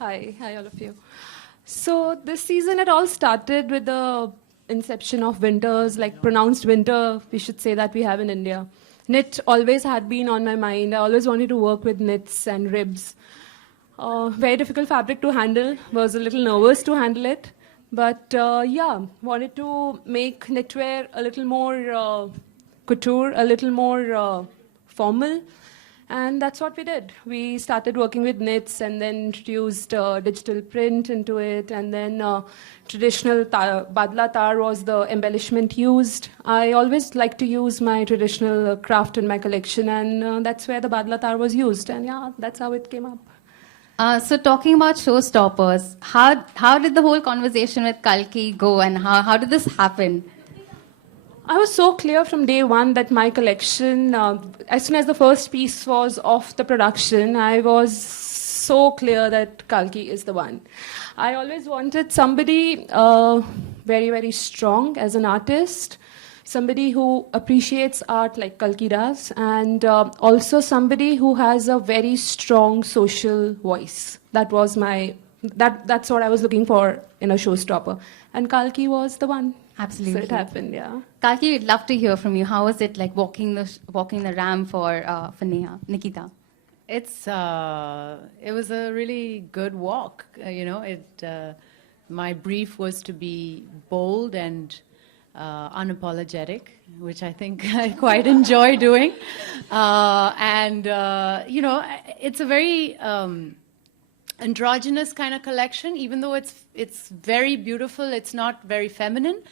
Hi all of you. So this season it all started with the inception of winters, like pronounced winter, we should say that we have in India. Knit always had been on my mind. I always wanted to work with knits and ribs. Very difficult fabric to handle. Was a little nervous to handle it, but yeah, wanted to make knitwear a little more couture, a little more formal. And that's what we did. We started working with knits and then introduced digital print into it. And then traditional badla tar was the embellishment used. I always like to use my traditional craft in my collection. And that's where the badla tar was used. And yeah, that's how it came up. So talking about showstoppers, how did the whole conversation with Kalki go and how did this happen? I was so clear from day one that my collection, as soon as the first piece was off the production, I was so clear that Kalki is the one. I always wanted somebody very, very strong as an artist, somebody who appreciates art like Kalki does, and also somebody who has a very strong social voice. That's what I was looking for in a showstopper. And Kalki was the one. Absolutely. So it happened, yeah. Kalki, we'd love to hear from you. How was it like walking the ramp for Neha, Nikita? It was a really good walk. My brief was to be bold and unapologetic, which I think I quite enjoy doing. It's a very androgynous kind of collection, even though it's very beautiful. It's not very feminine,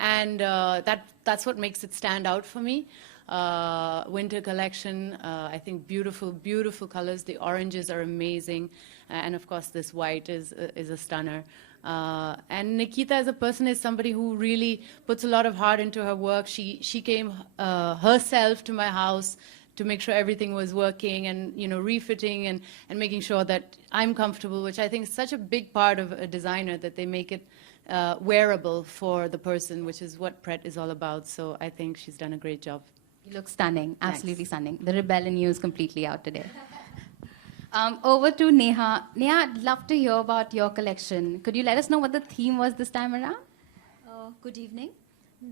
and that's what makes it stand out for me. Winter collection, I think beautiful colors. The oranges are amazing, and of course this white is a stunner. And Nikita as a person is somebody who really puts a lot of heart into her work. She came herself to my house to make sure everything was working and refitting and making sure that I'm comfortable, which I think is such a big part of a designer, that they make it wearable for the person, which is what Pret is all about. So I think she's done a great job. You look stunning, absolutely stunning. The rebel in you is completely out today. Over to Neha. Neha, I'd love to hear about your collection. Could you let us know what the theme was this time around? Good evening.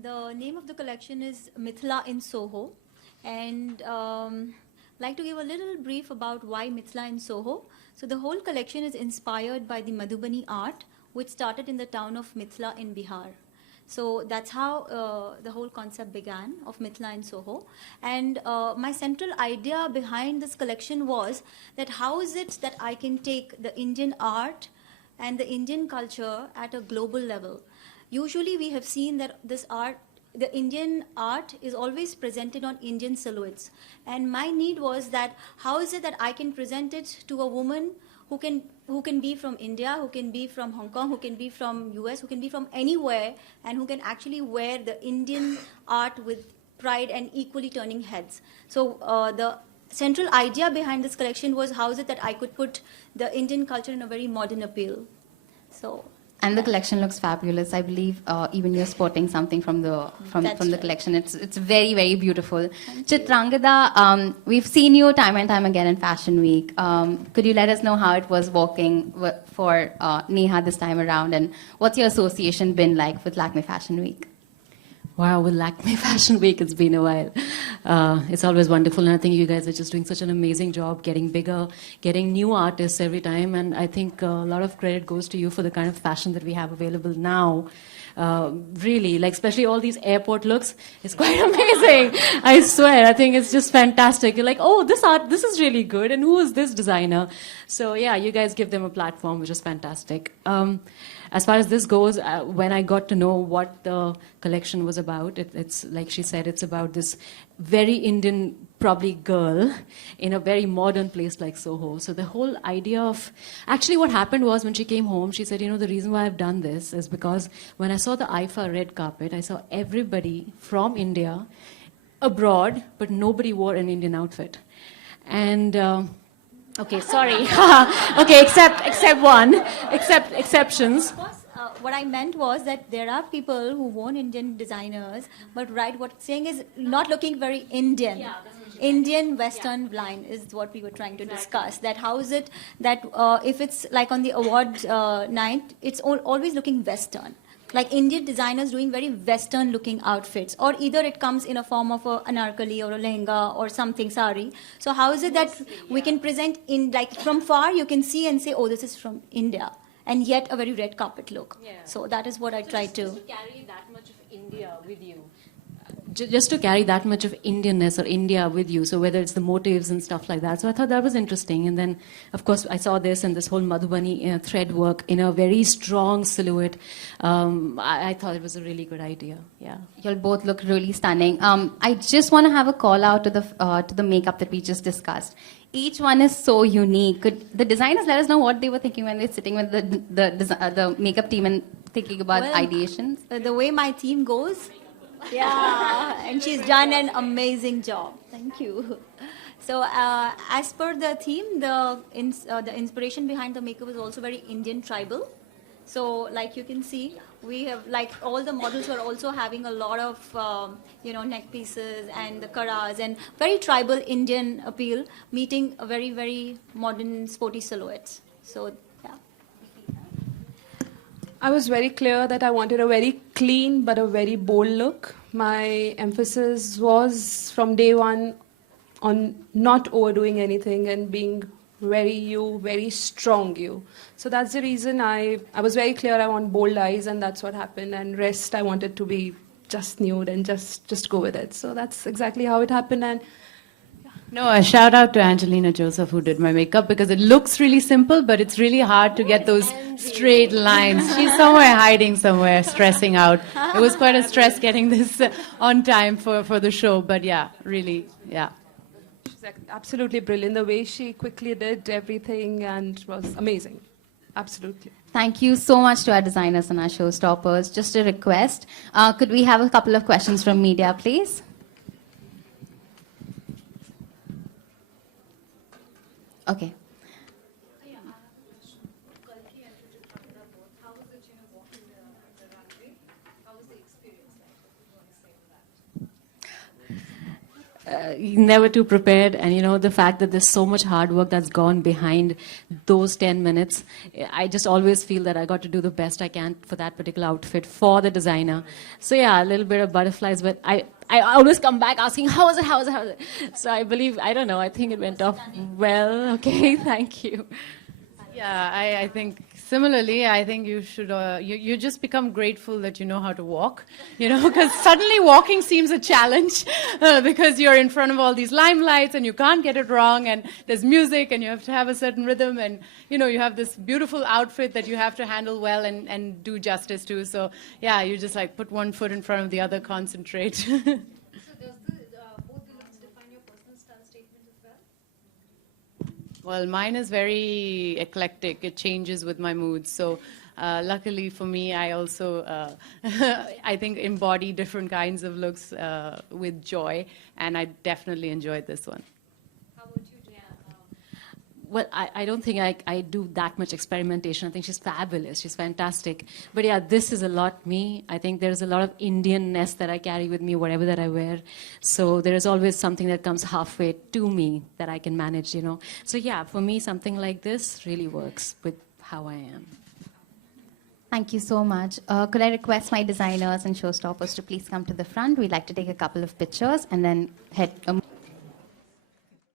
The name of the collection is Mithila in Soho. And like to give a little brief about why Mithila in Soho. So the whole collection is inspired by the Madhubani art, which started in the town of Mithila in Bihar. So that's how the whole concept began of Mithila in Soho. And my central idea behind this collection was that how is it that I can take the Indian art and the Indian culture at a global level. Usually we have seen that the Indian art is always presented on Indian silhouettes. And my need was that how is it that I can present it to a woman who can be from India, who can be from Hong Kong, who can be from US, who can be from anywhere, and who can actually wear the Indian art with pride and equally turning heads. So the central idea behind this collection was how is it that I could put the Indian culture in a very modern appeal. And the collection looks fabulous. I believe even you're sporting something from the collection. It's very, very beautiful. Chitrangada, we've seen you time and time again in Fashion Week. Could you let us know how it was walking for Neha this time around, and what's your association been like with Lakme Fashion Week? Wow, with Lakme Fashion Week, it's been a while. It's always wonderful, and I think you guys are just doing such an amazing job, getting bigger, getting new artists every time, and I think a lot of credit goes to you for the kind of fashion that we have available now. Really, like especially all these airport looks, it's quite amazing. I swear, I think it's just fantastic. You're like, oh, this is really good, and who is this designer? So yeah, you guys give them a platform, which is fantastic. As far as this goes, when I got to know what the collection was about, it's like she said, it's about this very Indian, probably girl in a very modern place like Soho. So the whole idea of, actually what happened was when she came home, she said, the reason why I've done this is because when I saw the IFA red carpet, I saw everybody from India abroad, but nobody wore an Indian outfit. And okay, sorry. Okay, except exceptions. Of course, what I meant was that there are people who own Indian designers, but right, what it's saying is not looking very Indian. Indian Western line is what we were trying to discuss. That how is it that if it's like on the award night, it's always looking Western. Like Indian designers doing very Western looking outfits, or either it comes in a form of a anarkali or a lehenga or something sari. So how is it that we can present in, like from far you can see and say, oh, this is from India, and yet a very red carpet look. So that is what I tried to. Carry that much of India with you. Just to carry that much of Indianness or India with you, so whether it's the motives and stuff like that. So I thought that was interesting. And then, of course, I saw this and this whole Madhubani thread work in a very strong silhouette. I thought it was a really good idea. Yeah. You'll both look really stunning. I just want to have a call out to the makeup that we just discussed. Each one is so unique. Could the designers let us know what they were thinking when they're sitting with the makeup team and thinking about ideations? The way my team goes, yeah, and she's done an amazing job. Thank you. So as per the theme, the inspiration behind the makeup is also very Indian tribal. So like you can see, we have like all the models are also having a lot of neck pieces and the karas and very tribal Indian appeal, meeting a very, very modern sporty silhouettes. So yeah. I was very clear that I wanted a very clean but a very bold look. My emphasis was from day one on not overdoing anything and being very you, very strong you. So that's the reason I was very clear I want bold eyes, and that's what happened. And rest I wanted to be just nude and just go with it. So that's exactly how it happened. And No, a shout out to Angelina Joseph who did my makeup, because it looks really simple, but it's really hard to get those straight lines. She's somewhere hiding somewhere, stressing out. It was quite a stress getting this on time for the show, but yeah, really, yeah. she's absolutely brilliant. The way she quickly did everything and was amazing. Absolutely. Thank you so much to our designers and our showstoppers. Just a request, could we have a couple of questions from media, please? Okay. Never too prepared, and the fact that there's so much hard work that's gone behind those 10 minutes, I just always feel that I got to do the best I can for that particular outfit for the designer. So yeah, a little bit of butterflies, but I always come back asking, how was it? So I think it went off well. Okay, thank you. Yeah, I think similarly, I think you should, you just become grateful that you know how to walk, because suddenly walking seems a challenge because you're in front of all these limelights and you can't get it wrong, and there's music and you have to have a certain rhythm, and, you have this beautiful outfit that you have to handle well and do justice to. So, yeah, you just like put one foot in front of the other, concentrate. Well, mine is very eclectic. It changes with my mood. So luckily for me, I also, I think, embody different kinds of looks with joy. And I definitely enjoyed this one. How about you, Jaya? Well, I don't think I do that much experimentation. I think she's fabulous. She's fantastic. But yeah, this is a lot me. I think there's a lot of Indianness that I carry with me, whatever that I wear. So there is always something that comes halfway to me that I can manage, So yeah, for me, something like this really works with how I am. Thank you so much. Could I request my designers and showstoppers to please come to the front? We'd like to take a couple of pictures and then head...